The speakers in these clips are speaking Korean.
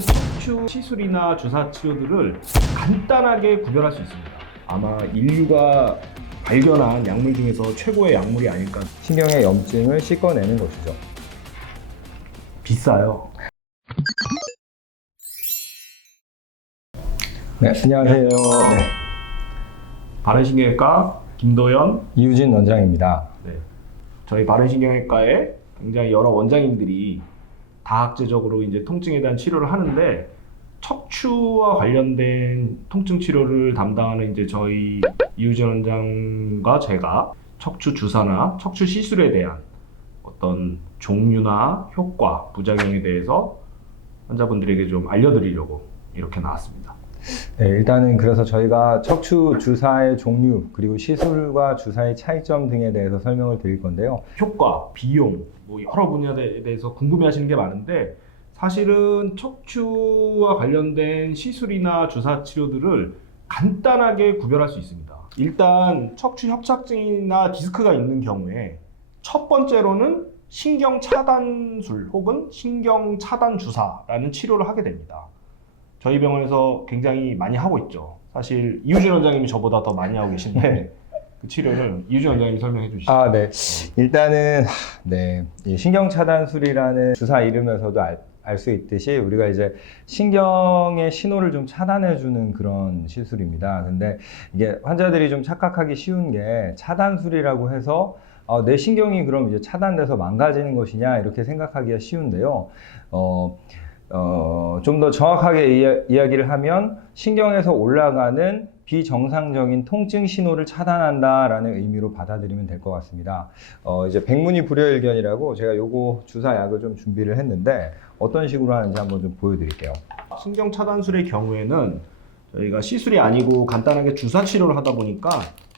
척추 시술이나 주사 치료들을 간단하게 구별할 수 있습니다. 아마 인류가 발견한 약물 중에서 최고의 약물이 아닐까. 신경의 염증을 씻어내는 것이죠. 비싸요. 네, 안녕하세요. 네, 바른신경외과 김도연. 이유진 원장입니다. 네. 저희 바른신경외과에 굉장히 여러 원장님들이 다학제적으로 이제 통증에 대한 치료를 하는데, 척추와 관련된 통증 치료를 담당하는 이제 저희 이유진 원장과 제가 척추 주사나 척추 시술에 대한 어떤 종류나 효과, 부작용에 대해서 환자분들에게 좀 알려드리려고 이렇게 나왔습니다. 네, 일단은 그래서 저희가 척추 주사의 종류 그리고 시술과 주사의 차이점 등에 대해서 설명을 드릴 건데요. 효과, 비용, 뭐 여러 분야에 대해서 궁금해하시는 게 많은데, 사실은 척추와 관련된 시술이나 주사 치료들을 간단하게 구별할 수 있습니다. 일단 척추 협착증이나 디스크가 있는 경우에 첫 번째로는 신경 차단술 혹은 신경 차단 주사라는 치료를 하게 됩니다. 저희 병원에서 굉장히 많이 하고 있죠. 사실 이유진 원장님이 저보다 더 많이 하고 계신데 그 치료를 이유진 원장님이 설명해 주시죠. 네. 일단은 네, 이 신경 차단술이라는 주사 이름에서도 알 수 있듯이 우리가 이제 신경의 신호를 좀 차단해 주는 그런 시술입니다. 근데 이게 환자들이 좀 착각하기 쉬운 게 차단술이라고 해서 내 신경이 그럼 이제 차단돼서 망가지는 것이냐 이렇게 생각하기가 쉬운데요. 좀 더 정확하게 이야기를 하면 신경에서 올라가는 비정상적인 통증 신호를 차단한다라는 의미로 받아들이면 될 것 같습니다. 이제 백문이 불여일견이라고 제가 요거 주사 약을 좀 준비를 했는데 어떤 식으로 하는지 한번 좀 보여드릴게요. 신경 차단술의 경우에는 저희가 시술이 아니고 간단하게 주사 치료를 하다 보니까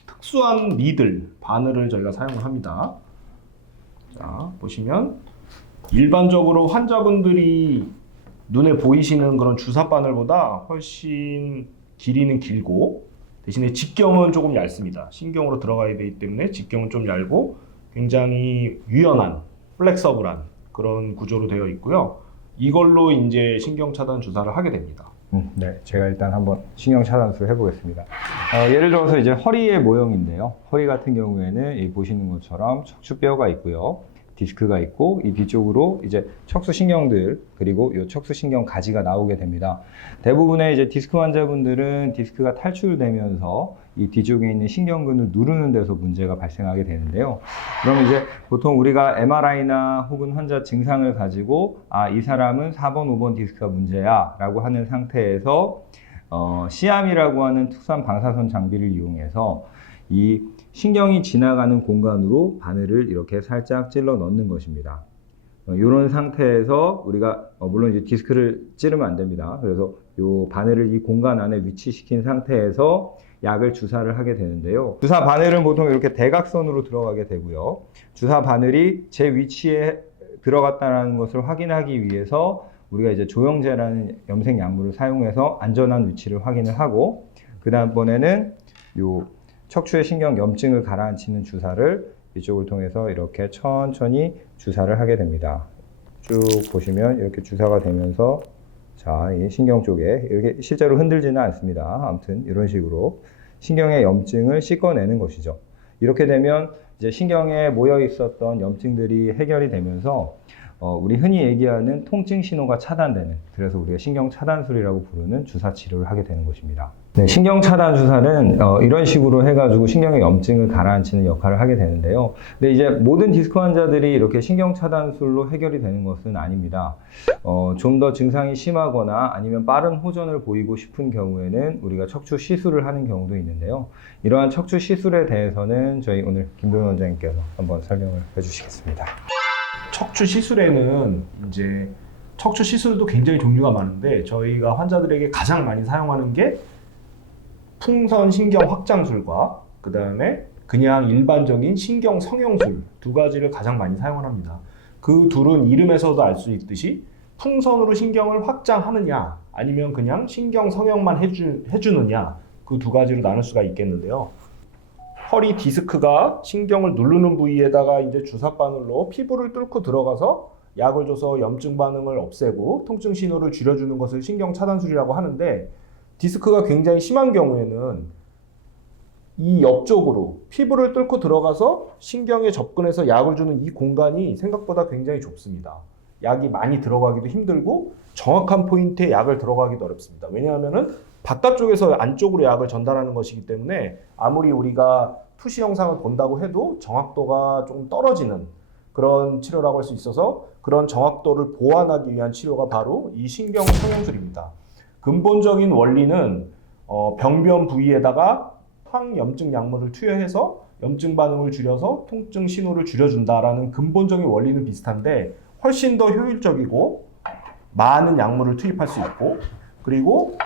특수한 니들, 바늘을 저희가 사용을 합니다. 자, 보시면 일반적으로 환자분들이 눈에 보이시는 그런 주사 바늘보다 훨씬 길이는 길고 대신에 직경은 조금 얇습니다. 신경으로 들어가야 되기 때문에 직경은 좀 얇고 굉장히 유연한, 플렉서블한 그런 구조로 되어 있고요. 이걸로 이제 신경 차단 주사를 하게 됩니다. 네, 제가 일단 한번 신경 차단술 해보겠습니다. 예를 들어서 이제 허리의 모형인데요. 허리 같은 경우에는 이 보시는 것처럼 척추뼈가 있고요. 디스크가 있고 이 뒤쪽으로 이제 척수신경들 그리고 이 척수신경 가지가 나오게 됩니다. 대부분의 이제 디스크 환자분들은 디스크가 탈출되면서 이 뒤쪽에 있는 신경근을 누르는 데서 문제가 발생하게 되는데요. 그럼 이제 보통 우리가 MRI나 혹은 환자 증상을 가지고 이 사람은 4번, 5번 디스크가 문제야 라고 하는 상태에서 시암이라고 하는 특수한 방사선 장비를 이용해서 이 신경이 지나가는 공간으로 바늘을 이렇게 살짝 찔러 넣는 것입니다. 이런 상태에서 우리가 물론 이제 디스크를 찌르면 안 됩니다. 그래서 이 바늘을 이 공간 안에 위치시킨 상태에서 약을 주사를 하게 되는데요. 주사 바늘은 보통 이렇게 대각선으로 들어가게 되고요. 주사 바늘이 제 위치에 들어갔다는 것을 확인하기 위해서 우리가 이제 조영제라는 염색 약물을 사용해서 안전한 위치를 확인을 하고, 그 다음번에는 요 척추의 신경 염증을 가라앉히는 주사를 이쪽을 통해서 이렇게 천천히 주사를 하게 됩니다. 쭉 보시면 이렇게 주사가 되면서 자, 이 신경 쪽에 이렇게 실제로 흔들지는 않습니다. 아무튼 이런 식으로 신경의 염증을 씻어내는 것이죠. 이렇게 되면 이제 신경에 모여 있었던 염증들이 해결이 되면서 우리 흔히 얘기하는 통증 신호가 차단되는, 그래서 우리가 신경 차단술이라고 부르는 주사 치료를 하게 되는 것입니다. 네, 신경 차단 주사는 이런 식으로 해가지고 신경의 염증을 가라앉히는 역할을 하게 되는데요. 근데 이제 모든 디스크 환자들이 이렇게 신경 차단술로 해결이 되는 것은 아닙니다. 좀 더 증상이 심하거나 아니면 빠른 호전을 보이고 싶은 경우에는 우리가 척추 시술을 하는 경우도 있는데요. 이러한 척추 시술에 대해서는 저희 오늘 김도현 원장님께서 한번 설명을 해주시겠습니다. 척추 시술에는 이제 척추 시술도 굉장히 종류가 많은데 저희가 환자들에게 가장 많이 사용하는 게 풍선 신경 확장술과 그 다음에 그냥 일반적인 신경 성형술 두 가지를 가장 많이 사용을 합니다. 그 둘은 이름에서도 알 수 있듯이 풍선으로 신경을 확장하느냐 아니면 그냥 신경 성형만 해주느냐, 그 두 가지로 나눌 수가 있겠는데요. 허리 디스크가 신경을 누르는 부위에다가 이제 주사바늘로 피부를 뚫고 들어가서 약을 줘서 염증 반응을 없애고 통증 신호를 줄여주는 것을 신경 차단술이라고 하는데, 디스크가 굉장히 심한 경우에는 이 옆쪽으로 피부를 뚫고 들어가서 신경에 접근해서 약을 주는 이 공간이 생각보다 굉장히 좁습니다. 약이 많이 들어가기도 힘들고 정확한 포인트에 약을 들어가기도 어렵습니다. 왜냐하면은 바깥쪽에서 안쪽으로 약을 전달하는 것이기 때문에 아무리 우리가 투시 영상을 본다고 해도 정확도가 좀 떨어지는 그런 치료라고 할 수 있어서, 그런 정확도를 보완하기 위한 치료가 바로 이 신경 성형술입니다. 근본적인 원리는 병변 부위에다가 항염증 약물을 투여해서 염증 반응을 줄여서 통증 신호를 줄여준다라는 근본적인 원리는 비슷한데, 훨씬 더 효율적이고 많은 약물을 투입할 수 있고, 그리고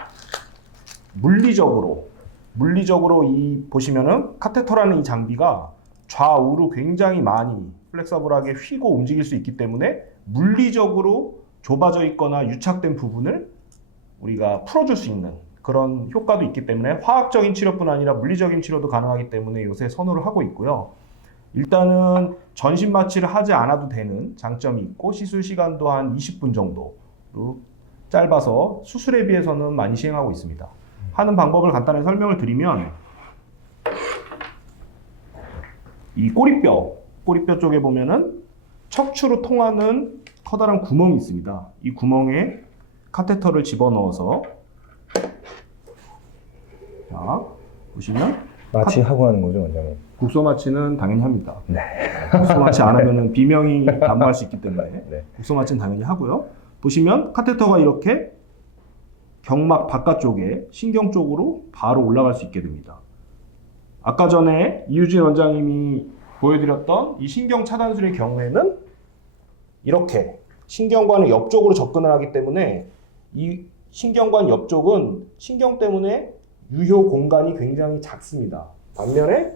물리적으로 이 보시면은 카테터라는 이 장비가 좌우로 굉장히 많이 플렉서블하게 휘고 움직일 수 있기 때문에 물리적으로 좁아져 있거나 유착된 부분을 우리가 풀어줄 수 있는 그런 효과도 있기 때문에 화학적인 치료뿐 아니라 물리적인 치료도 가능하기 때문에 요새 선호를 하고 있고요. 일단은 전신 마취를 하지 않아도 되는 장점이 있고, 시술 시간도 한 20분 정도로 짧아서 수술에 비해서는 많이 시행하고 있습니다. 하는 방법을 간단하게 설명을 드리면, 이 꼬리뼈 쪽에 보면은 척추로 통하는 커다란 구멍이 있습니다. 이 구멍에 카테터를 집어넣어서, 자 보시면 마취하고 하는 거죠, 원장님? 국소 마취는 당연히 합니다. 네. 국소 마취 안 하면은 비명이 난무할 수 있기 때문에 네. 국소 마취는 당연히 하고요. 보시면 카테터가 이렇게 경막 바깥쪽에 신경 쪽으로 바로 올라갈 수 있게 됩니다. 아까 전에 이유진 원장님이 보여드렸던 이 신경 차단술의 경우에는 이렇게 신경관의 옆쪽으로 접근을 하기 때문에 이 신경관 옆쪽은 신경 때문에 유효 공간이 굉장히 작습니다. 반면에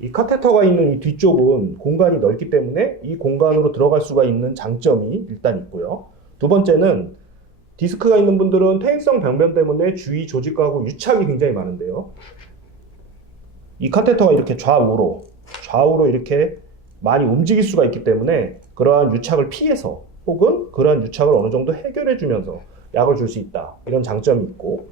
이 카테터가 있는 이 뒤쪽은 공간이 넓기 때문에 이 공간으로 들어갈 수가 있는 장점이 일단 있고요. 두 번째는 디스크가 있는 분들은 퇴행성 병변 때문에 주위 조직하고 유착이 굉장히 많은데요. 이 카테터가 이렇게 좌우로 이렇게 많이 움직일 수가 있기 때문에 그러한 유착을 피해서 혹은 그러한 유착을 어느 정도 해결해 주면서 약을 줄 수 있다. 이런 장점이 있고,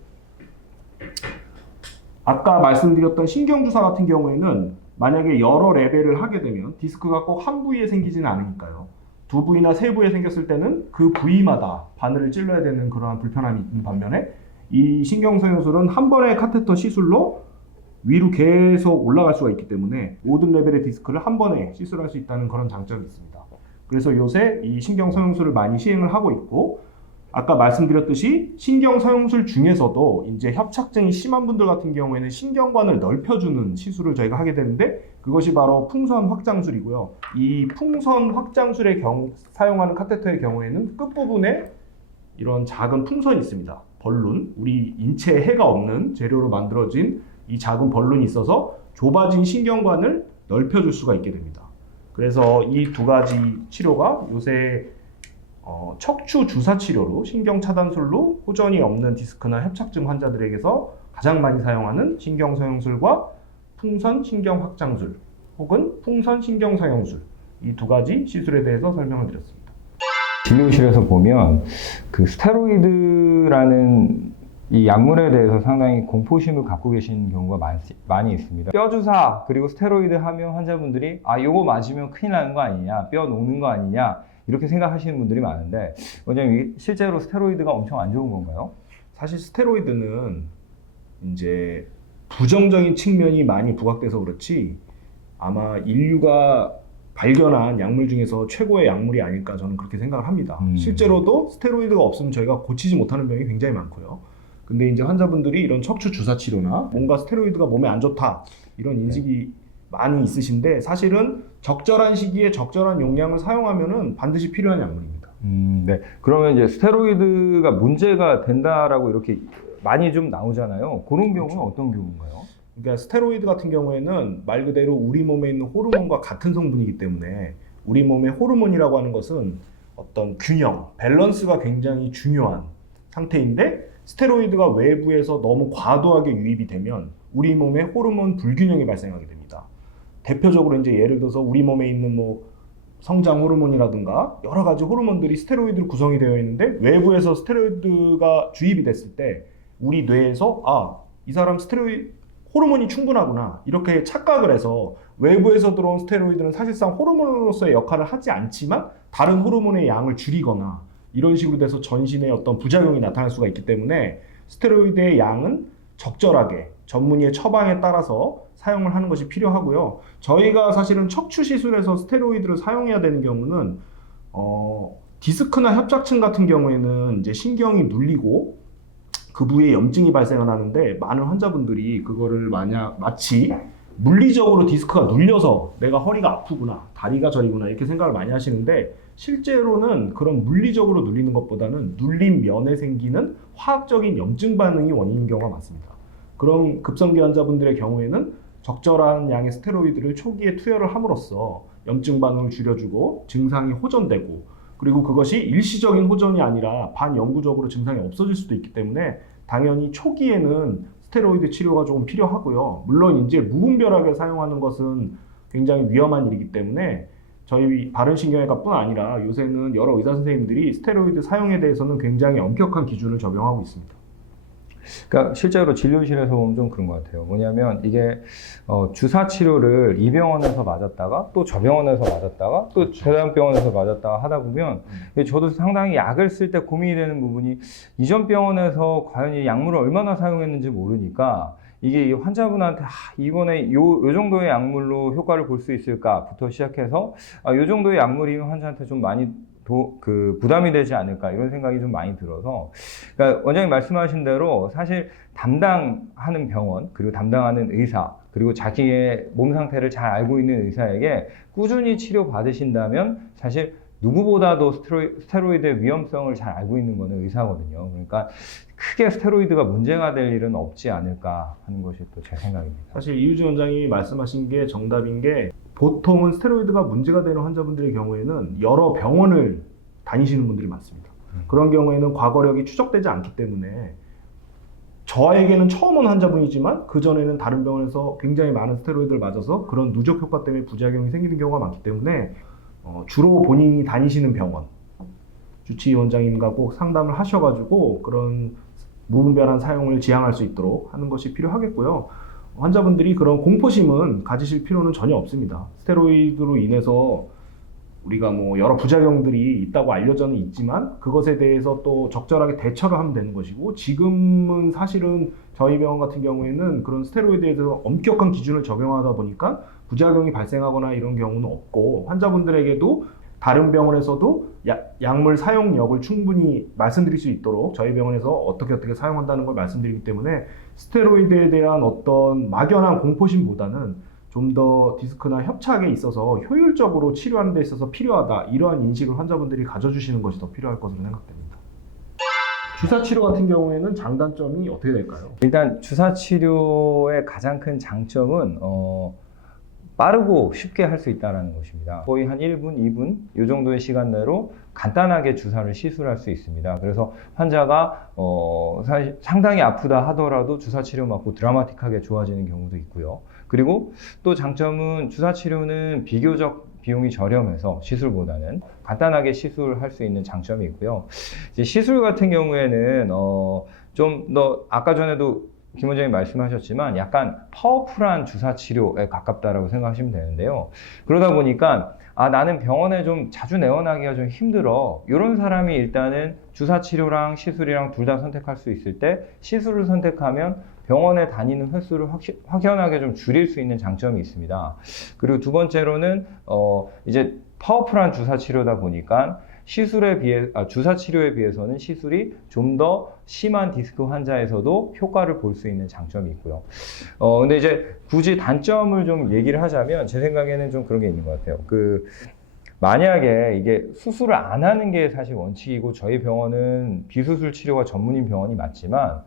아까 말씀드렸던 신경주사 같은 경우에는 만약에 여러 레벨을 하게 되면 디스크가 꼭 한 부위에 생기지는 않으니까요. 두 부위나 세 부위에 생겼을 때는 그 부위마다 바늘을 찔러야 되는 그러한 불편함이 있는 반면에, 이 신경성형술은 한 번의 카테터 시술로 위로 계속 올라갈 수가 있기 때문에 모든 레벨의 디스크를 한 번에 시술할 수 있다는 그런 장점이 있습니다. 그래서 요새 이 신경성형술을 많이 시행을 하고 있고, 아까 말씀드렸듯이 신경성형술 중에서도 이제 협착증이 심한 분들 같은 경우에는 신경관을 넓혀주는 시술을 저희가 하게 되는데, 그것이 바로 풍선 확장술이고요. 이 풍선 확장술의 사용하는 카테터의 경우에는 끝부분에 이런 작은 풍선이 있습니다. 벌룬, 우리 인체에 해가 없는 재료로 만들어진 이 작은 벌룬이 있어서 좁아진 신경관을 넓혀줄 수가 있게 됩니다. 그래서 이 두 가지 치료가 요새 척추 주사 치료로 신경 차단술로 호전이 없는 디스크나 협착증 환자들에게서 가장 많이 사용하는 신경 성형술과 풍선 신경 확장술 혹은 풍선 신경 성형술, 이 두 가지 시술에 대해서 설명을 드렸습니다. 진료실에서 보면 그 스테로이드라는 이 약물에 대해서 상당히 공포심을 갖고 계신 경우가 많이 있습니다. 뼈 주사 그리고 스테로이드 하면 환자분들이 요거 맞으면 큰일 나는 거 아니냐, 뼈 녹는 거 아니냐, 이렇게 생각하시는 분들이 많은데, 원장님 실제로 스테로이드가 엄청 안 좋은 건가요? 사실 스테로이드는 이제 부정적인 측면이 많이 부각돼서 그렇지 아마 인류가 발견한 약물 중에서 최고의 약물이 아닐까 저는 그렇게 생각을 합니다. 실제로도 스테로이드가 없으면 저희가 고치지 못하는 병이 굉장히 많고요. 근데 이제 환자분들이 이런 척추 주사 치료나 뭔가 스테로이드가 몸에 안 좋다 이런 인식이 많이 있으신데, 사실은 적절한 시기에 적절한 용량을 사용하면은 반드시 필요한 약물입니다. 네. 그러면 이제 스테로이드가 문제가 된다라고 이렇게 많이 좀 나오잖아요. 그런 경우는 어떤 경우인가요? 그러니까 스테로이드 같은 경우에는 말 그대로 우리 몸에 있는 호르몬과 같은 성분이기 때문에, 우리 몸의 호르몬이라고 하는 것은 어떤 균형, 밸런스가 굉장히 중요한 상태인데, 스테로이드가 외부에서 너무 과도하게 유입이 되면 우리 몸에 호르몬 불균형이 발생하게 됩니다. 대표적으로 이제 예를 들어서 우리 몸에 있는 성장 호르몬이라든가 여러 가지 호르몬들이 스테로이드로 구성이 되어 있는데 외부에서 스테로이드가 주입이 됐을 때 우리 뇌에서 이 사람 스테로이드 호르몬이 충분하구나 이렇게 착각을 해서 외부에서 들어온 스테로이드는 사실상 호르몬으로서의 역할을 하지 않지만 다른 호르몬의 양을 줄이거나 이런 식으로 돼서 전신에 어떤 부작용이 나타날 수가 있기 때문에 스테로이드의 양은 적절하게 전문의의 처방에 따라서 사용을 하는 것이 필요하고요. 저희가 사실은 척추 시술에서 스테로이드를 사용해야 되는 경우는 디스크나 협착증 같은 경우에는 이제 신경이 눌리고 그 부위에 염증이 발생을 하는데 많은 환자분들이 그거를 마치 물리적으로 디스크가 눌려서 내가 허리가 아프구나, 다리가 저리구나 이렇게 생각을 많이 하시는데 실제로는 그런 물리적으로 눌리는 것보다는 눌린 면에 생기는 화학적인 염증 반응이 원인인 경우가 많습니다. 그런 급성기 환자분들의 경우에는 적절한 양의 스테로이드를 초기에 투여를 함으로써 염증 반응을 줄여주고 증상이 호전되고 그리고 그것이 일시적인 호전이 아니라 반영구적으로 증상이 없어질 수도 있기 때문에 당연히 초기에는 스테로이드 치료가 조금 필요하고요. 물론 이제 무분별하게 사용하는 것은 굉장히 위험한 일이기 때문에 저희 바른신경외과뿐 아니라 요새는 여러 의사 선생님들이 스테로이드 사용에 대해서는 굉장히 엄격한 기준을 적용하고 있습니다. 그러니까 실제로 진료실에서 보면 좀 그런 것 같아요. 뭐냐면 이게 주사 치료를 이 병원에서 맞았다가 또 저 병원에서 맞았다가 또 저다음 병원에서 맞았다가 하다 보면 저도 상당히 약을 쓸 때 고민이 되는 부분이 이전 병원에서 과연 이 약물을 얼마나 사용했는지 모르니까 이게 환자분한테 이번에 요 정도의 약물로 효과를 볼 수 있을까부터 시작해서 요 정도의 약물이면 환자한테 좀 많이 부담이 되지 않을까 이런 생각이 좀 많이 들어서 그러니까 원장님 말씀하신 대로 사실 담당하는 병원 그리고 담당하는 의사 그리고 자기의 몸 상태를 잘 알고 있는 의사에게 꾸준히 치료 받으신다면 사실 누구보다도 스테로이드의 위험성을 잘 알고 있는 것은 의사거든요. 그러니까 크게 스테로이드가 문제가 될 일은 없지 않을까 하는 것이 또 제 생각입니다. 사실 이유진 원장님이 말씀하신 게 정답인 게 보통은 스테로이드가 문제가 되는 환자분들의 경우에는 여러 병원을 다니시는 분들이 많습니다. 그런 경우에는 과거력이 추적되지 않기 때문에 저에게는 처음 온 환자분이지만 그전에는 다른 병원에서 굉장히 많은 스테로이드를 맞아서 그런 누적 효과 때문에 부작용이 생기는 경우가 많기 때문에 주로 본인이 다니시는 병원 주치의원장님과 꼭 상담을 하셔가지고 그런 무분별한 사용을 지향할 수 있도록 하는 것이 필요하겠고요. 환자분들이 그런 공포심은 가지실 필요는 전혀 없습니다. 스테로이드로 인해서 우리가 여러 부작용들이 있다고 알려져는 있지만 그것에 대해서 또 적절하게 대처를 하면 되는 것이고 지금은 사실은 저희 병원 같은 경우에는 그런 스테로이드에 대해서 엄격한 기준을 적용하다 보니까 부작용이 발생하거나 이런 경우는 없고 환자분들에게도 다른 병원에서도 약물 사용력을 충분히 말씀드릴 수 있도록 저희 병원에서 어떻게 사용한다는 걸 말씀드리기 때문에 스테로이드에 대한 어떤 막연한 공포심보다는 좀 더 디스크나 협착에 있어서 효율적으로 치료하는 데 있어서 필요하다 이러한 인식을 환자분들이 가져주시는 것이 더 필요할 것으로 생각됩니다. 주사 치료 같은 경우에는 장단점이 어떻게 될까요? 일단 주사 치료의 가장 큰 장점은 빠르고 쉽게 할 수 있다는 것입니다. 거의 한 1분, 2분 이 정도의 시간 내로 간단하게 주사를 시술할 수 있습니다. 그래서 환자가 사실 상당히 아프다 하더라도 주사 치료 맞고 드라마틱하게 좋아지는 경우도 있고요. 그리고 또 장점은 주사 치료는 비교적 비용이 저렴해서 시술보다는 간단하게 시술할 수 있는 장점이 있고요. 이제 시술 같은 경우에는 좀 더 아까 전에도 김 원장님 말씀하셨지만 약간 파워풀한 주사 치료에 가깝다라고 생각하시면 되는데요. 그러다 보니까 나는 병원에 좀 자주 내원하기가 좀 힘들어. 이런 사람이 일단은 주사 치료랑 시술이랑 둘 다 선택할 수 있을 때 시술을 선택하면 병원에 다니는 횟수를 확연하게 좀 줄일 수 있는 장점이 있습니다. 그리고 두 번째로는 이제 파워풀한 주사 치료다 보니까 주사 치료에 비해서는 시술이 좀 더 심한 디스크 환자에서도 효과를 볼 수 있는 장점이 있고요. 근데 이제 굳이 단점을 좀 얘기를 하자면 제 생각에는 좀 그런 게 있는 것 같아요. 만약에 이게 수술을 안 하는 게 사실 원칙이고 저희 병원은 비수술 치료가 전문인 병원이 맞지만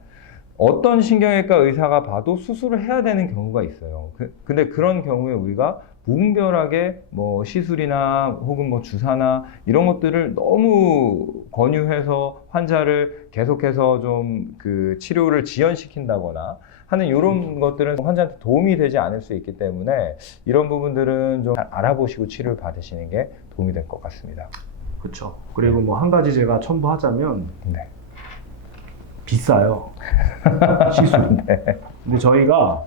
어떤 신경외과 의사가 봐도 수술을 해야 되는 경우가 있어요. 근데 그런 경우에 우리가 무분별하게 뭐 시술이나 혹은 뭐 주사나 이런 것들을 너무 권유해서 환자를 계속해서 좀 그 치료를 지연시킨다거나 하는 이런 것들은 환자한테 도움이 되지 않을 수 있기 때문에 이런 부분들은 좀 잘 알아보시고 치료를 받으시는 게 도움이 될 것 같습니다. 그렇죠. 그리고 뭐 한 가지 제가 첨부하자면 네. 비싸요. 시술이. 근데 저희가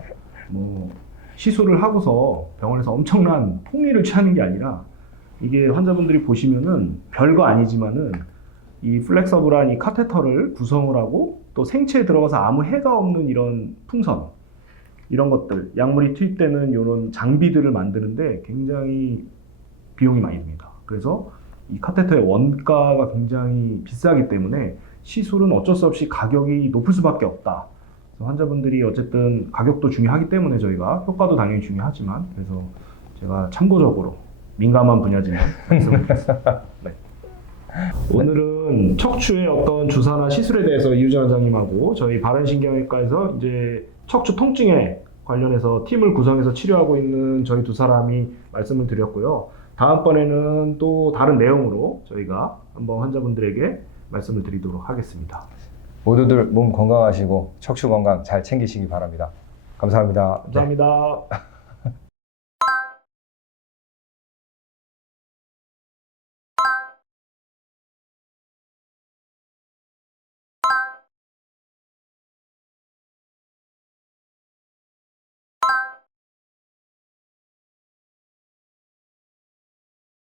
뭐 시술을 하고서 병원에서 엄청난 폭리를 취하는 게 아니라 이게 환자분들이 보시면은 별거 아니지만은 이 플렉서블한 이 카테터를 구성을 하고 또 생체에 들어가서 아무 해가 없는 이런 풍선 이런 것들 약물이 투입되는 이런 장비들을 만드는데 굉장히 비용이 많이 듭니다. 그래서 이 카테터의 원가가 굉장히 비싸기 때문에 시술은 어쩔 수 없이 가격이 높을 수밖에 없다. 그래서 환자분들이 어쨌든 가격도 중요하기 때문에 저희가 효과도 당연히 중요하지만 그래서 제가 참고적으로 민감한 분야지만 말씀을 드렸습니다. 네. 오늘은 척추의 어떤 주사나 시술에 대해서 이유진 원장님하고 저희 바른신경외과에서 이제 척추 통증에 관련해서 팀을 구성해서 치료하고 있는 저희 두 사람이 말씀을 드렸고요. 다음번에는 또 다른 내용으로 저희가 한번 환자분들에게 말씀을 드리도록 하겠습니다. 모두들 몸 건강하시고 척추 건강 잘 챙기시기 바랍니다. 감사합니다. 감사합니다.